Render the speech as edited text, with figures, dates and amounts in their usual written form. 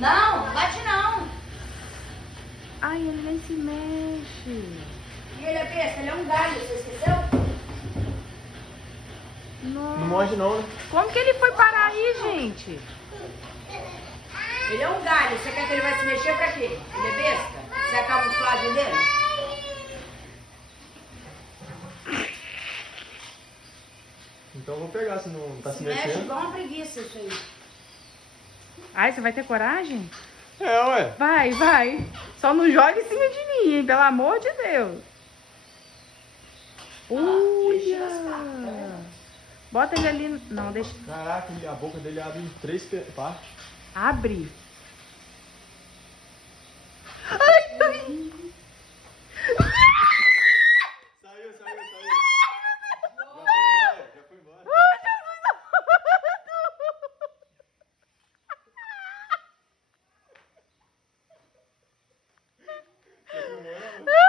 Não, não bate não. Ai, ele nem se mexe. E ele é besta, ele é um galho, você esqueceu? Nossa. Não morde não, né? Como que ele foi parar aí, gente? Ele é um galho, você quer que ele vai se mexer pra quê? Ele é besta? Você é a camuflagem dele? Então eu vou pegar se não tá se Mexe mexendo. igual uma preguiça isso aí. Ai, você vai ter coragem? É, ué. Vai, vai. Só não joga em cima de mim, hein? Pelo amor de Deus. Uia. Bota ele ali. Não, deixa. Caraca, a boca dele abre em 3 partes. Abre. Ai, ai. Saiu. Já foi embora. Ai, Jesus amado.